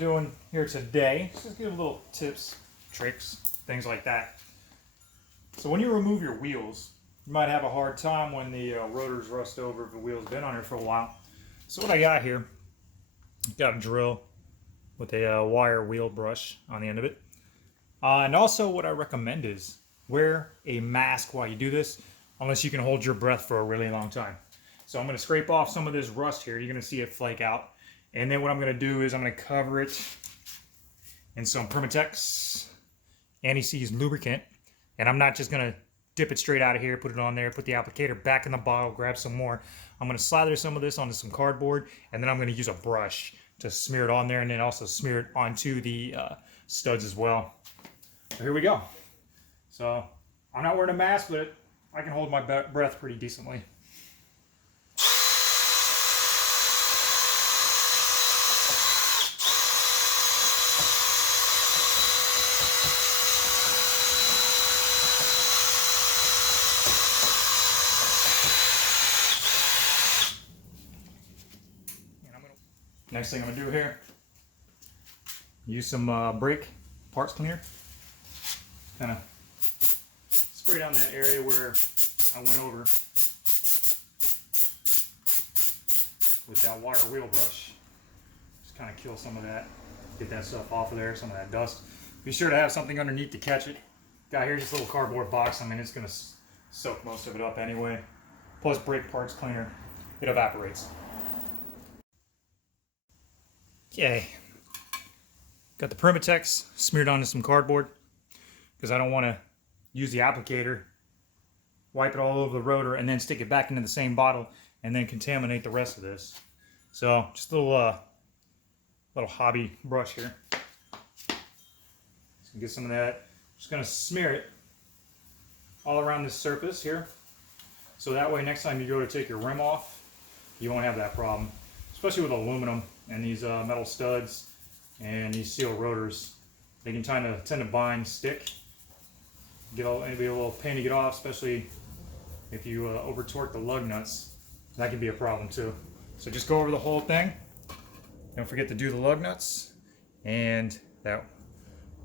doing here today. Just give little tips, tricks, things like that. So when you remove your wheels, you might have a hard time when the rotors rust over if the wheel's been on here for a while. So what I got here, got a drill with a wire wheel brush on the end of it. And also what I recommend is wear a mask while you do this, unless you can hold your breath for a really long time. So I'm going to scrape off some of this rust here. You're going to see it flake out. And then what I'm going to do is I'm going to cover it in some Permatex anti-seize lubricant. And I'm not just going to dip it straight out of here, put it on there, put the applicator back in the bottle, grab some more. I'm going to slather some of this onto some cardboard, and then I'm going to use a brush to smear it on there, and then also smear it onto the studs as well. So here we go. So I'm not wearing a mask, but I can hold my breath pretty decently. Next thing I'm gonna do here, use some brake parts cleaner. Kind of spray down that area where I went over with that wire wheel brush. Just kind of kill some of that, get that stuff off of there, some of that dust. Be sure to have something underneath to catch it. Got here just a little cardboard box. I mean, it's gonna soak most of it up anyway. Plus brake parts cleaner, it evaporates. Okay, got the Permatex smeared onto some cardboard because I don't want to use the applicator, wipe it all over the rotor, and then stick it back into the same bottle and then contaminate the rest of this. So just a little hobby brush here. So get some of that. Just gonna smear it all around this surface here, so that way next time you go to take your rim off, you won't have that problem. Especially with aluminum and these metal studs and these steel rotors, they can tend to bind, stick, it'd be a little pain to get off, especially if you over torque the lug nuts. That can be a problem too. So just go over the whole thing. Don't forget to do the lug nuts and that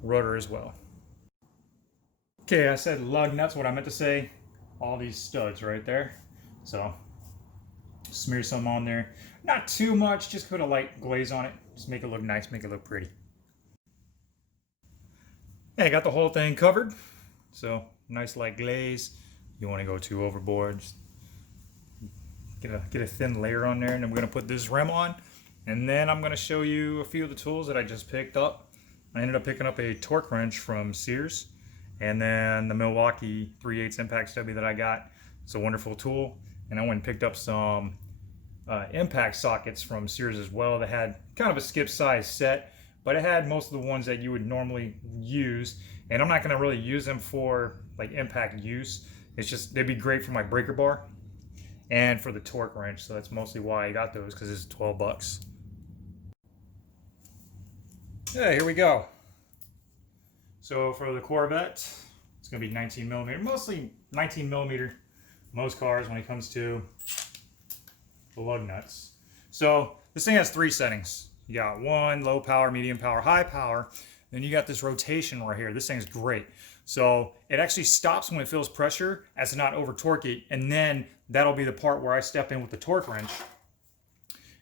rotor as well. Okay, I said lug nuts. What I meant to say, all these studs right there. So smear some on there. Not too much, just put a light glaze on it. Just make it look nice, make it look pretty. Yeah, I got the whole thing covered. So nice light glaze. You want to go too overboard, just get a thin layer on there, and I'm going to put this rim on. And then I'm going to show you a few of the tools that I just picked up. I ended up picking up a torque wrench from Sears, and then the Milwaukee 3/8 impact stubby that I got. It's a wonderful tool. And I went and picked up some impact sockets from Sears as well. They had kind of a skip size set, but it had most of the ones that you would normally use. And I'm not going to really use them for like impact use. It's just they'd be great for my breaker bar and for the torque wrench. So that's mostly why I got those, because it's 12 bucks. Yeah, here we go. So for the Corvette, it's going to be 19 millimeter, mostly 19 millimeter. Most cars when it comes to the lug nuts. So this thing has 3 settings. You got 1, low power, medium power, high power. Then you got this rotation right here. This thing's great. So it actually stops when it feels pressure as to not over torque it. And then that'll be the part where I step in with the torque wrench.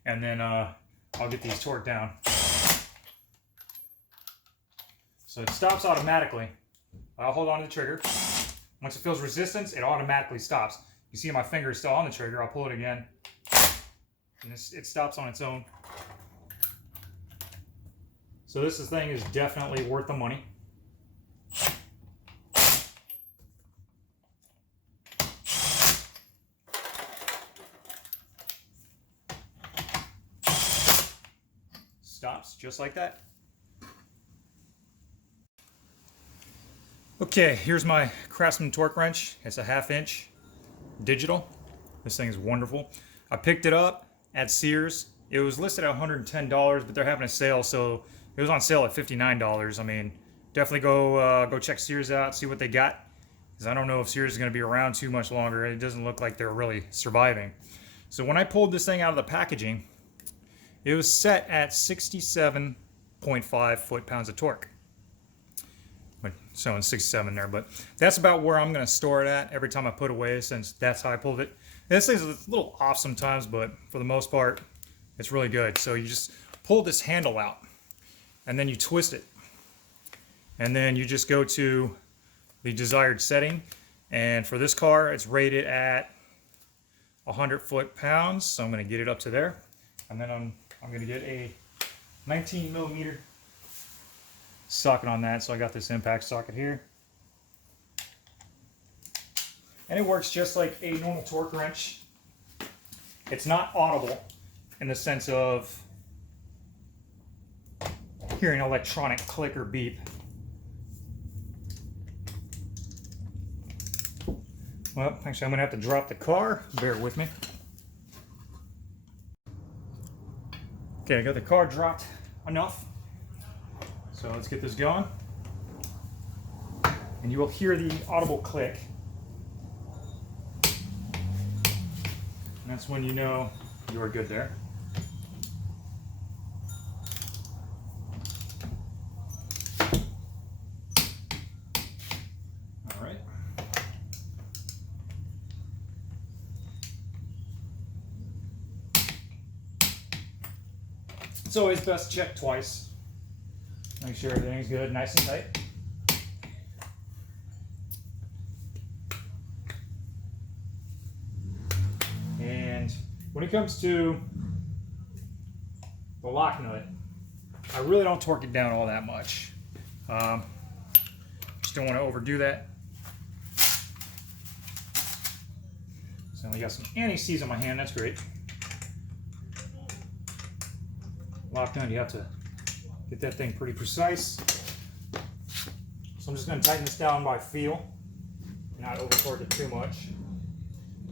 And then I'll get these torqued down. So it stops automatically. I'll hold on to the trigger. Once it feels resistance, it automatically stops. You see my finger is still on the trigger. I'll pull it again. And it stops on its own. So this thing is definitely worth the money. Stops just like that. Okay, here's my Craftsman torque wrench. It's a 1/2 inch digital. This thing is wonderful. I picked it up at Sears. It was listed at $110, but they're having a sale, so it was on sale at $59. I mean, definitely go check Sears out, see what they got, because I don't know if Sears is going to be around too much longer. It doesn't look like they're really surviving. So when I pulled this thing out of the packaging, it was set at 67 0.5 foot-pounds of torque. Showing 67 there, but that's about where I'm going to store it at every time I put away, since that's how I pulled it. This thing's a little off sometimes, but for the most part, it's really good. So you just pull this handle out, and then you twist it, and then you just go to the desired setting. And for this car, it's rated at 100 foot-pounds, so I'm going to get it up to there, and then I'm going to get a 19 millimeter socket on that. So I got this impact socket here, and it works just like a normal torque wrench. It's not audible in the sense of hearing an electronic click or beep. Well, actually, I'm gonna have to drop the car. Bear with me. Okay, I got the car dropped enough. So let's get this going. And you will hear the audible click. And that's when you know you are good there. All right. It's always best to check twice. Make sure everything's good, nice and tight. And when it comes to the lock nut, I really don't torque it down all that much. Just don't want to overdo that. So I got some anti-seize on my hand, that's great. Lock nut, you have to get that thing pretty precise. So I'm just going to tighten this down by feel, not over torque it too much.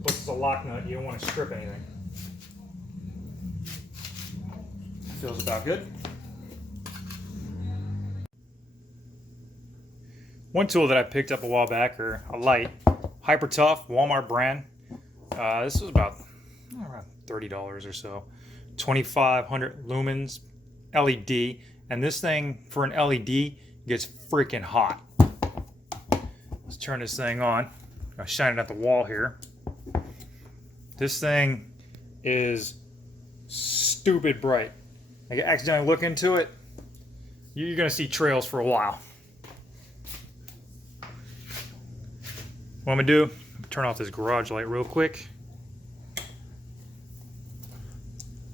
Plus it's a lock nut, you don't want to strip anything. Feels about good. One tool that I picked up a while back, or a light, Hyper Tough, Walmart brand. This was about around $30 or so. 2500 lumens LED, and this thing for an LED gets freaking hot. Let's turn this thing on. I'll shine it at the wall here. This thing is stupid bright. I accidentally look into it, you're gonna see trails for a while. What I'm gonna do, turn off this garage light real quick.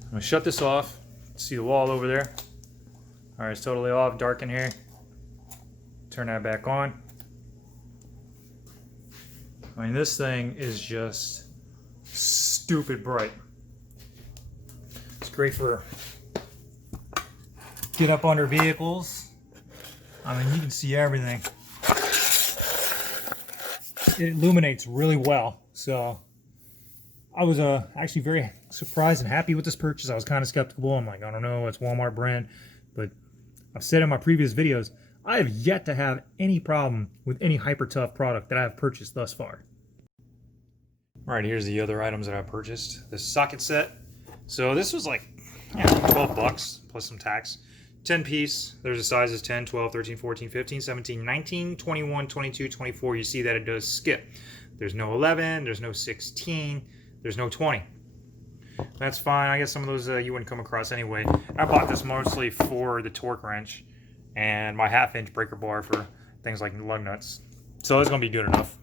I'm gonna shut this off. See the wall over there? All right, it's totally off, dark in here. Turn that back on. I mean, this thing is just stupid bright. It's great for get up under vehicles. I mean, you can see everything. It illuminates really well. So I was actually very surprised and happy with this purchase. I was kind of skeptical. I'm like, I don't know, it's Walmart brand. But I've said in my previous videos, I have yet to have any problem with any Hyper Tough product that I have purchased thus far. All right, here's the other items that I purchased. This socket set. So this was like 12 bucks plus some tax. 10 piece. There's the sizes 10, 12, 13, 14, 15, 17, 19, 21, 22, 24. You see that it does skip. There's no 11, there's no 16, there's no 20. That's fine. I guess some of those you wouldn't come across anyway. I bought this mostly for the torque wrench and my 1/2-inch breaker bar for things like lug nuts. So it's going to be good enough.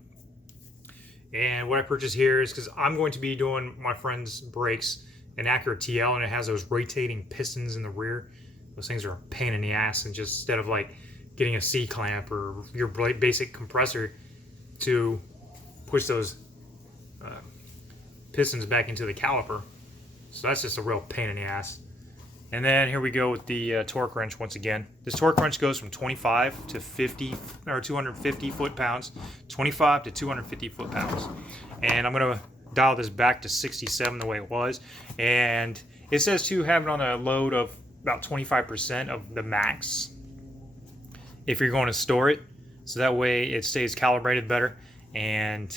And what I purchased here is because I'm going to be doing my friend's brakes in Acura TL, and it has those rotating pistons in the rear. Those things are a pain in the ass, and just instead of like getting a C-clamp or your basic compressor to push those pistons back into the caliper. So that's just a real pain in the ass. And then here we go with the torque wrench once again. This torque wrench goes from 25 to 50 or 250 foot-pounds, 25 to 250 foot-pounds. And I'm gonna dial this back to 67 the way it was. And it says to have it on a load of about 25% of the max if you're going to store it. So that way it stays calibrated better. And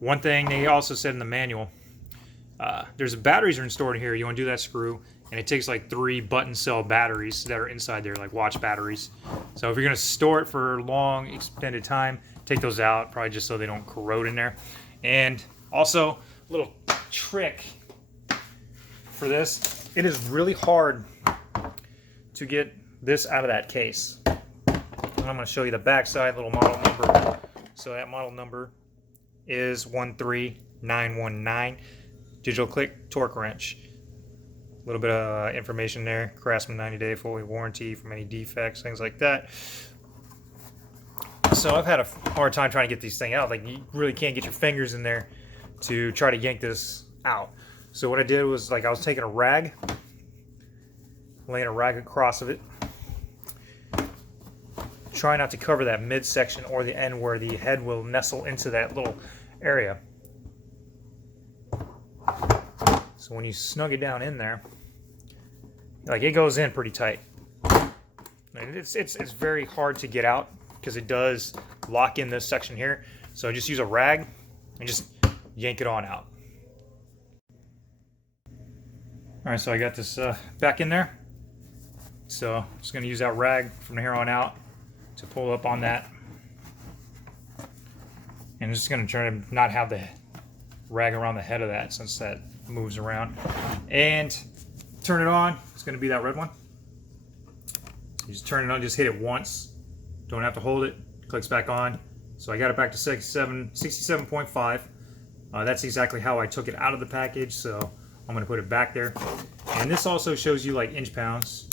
one thing they also said in the manual, there's batteries are stored here. You want to do that screw, and it takes like 3 button cell batteries that are inside there, like watch batteries. So if you're gonna store it for long extended time, take those out, probably just so they don't corrode in there. And also, a little trick for this, it is really hard to get this out of that case. And I'm going to show you the backside little model number. So that model number is 13919. Digital click torque wrench. A little bit of information there. Craftsman 90-day fully warranty from any defects, things like that. So I've had a hard time trying to get these things out. Like, you really can't get your fingers in there to try to yank this out. So what I did was, like, I was taking a rag, laying a rag across of it. Try not to cover that midsection or the end where the head will nestle into that little area. So when you snug it down in there, like, it goes in pretty tight. And it's very hard to get out because it does lock in this section here. So just use a rag and just yank it on out. Alright, so I got this back in there. So I'm just going to use that rag from here on out to pull up on that. And I'm just going to try to not have the rag around the head of that since that moves around. And turn it on. It's going to be that red one. You just turn it on, just hit it once. Don't have to hold it. Clicks back on. So I got it back to 67.5. That's exactly how I took it out of the package. So I'm going to put it back there. And this also shows you like inch pounds.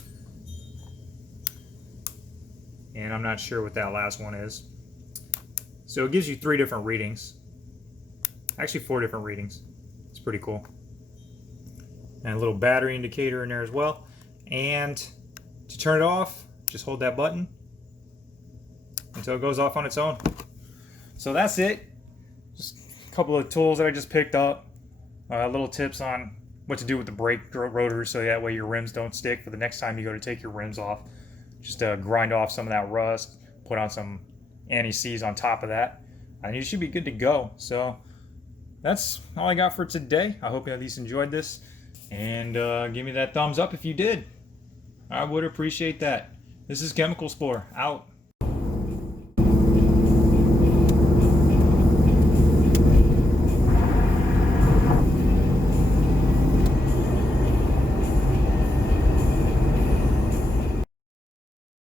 And I'm not sure what that last one is. So it gives you 3 different readings. Actually 4 different readings. It's pretty cool. And a little battery indicator in there as well. And to turn it off, just hold that button until it goes off on its own. So that's it. Just a couple of tools that I just picked up. Little tips on what to do with the brake rotors so that way your rims don't stick for the next time you go to take your rims off. Just grind off some of that rust, put on some anti-seize on top of that, and you should be good to go. So that's all I got for today. I hope you at least enjoyed this, and give me that thumbs up if you did. I would appreciate that. This is Chemical Spore, out.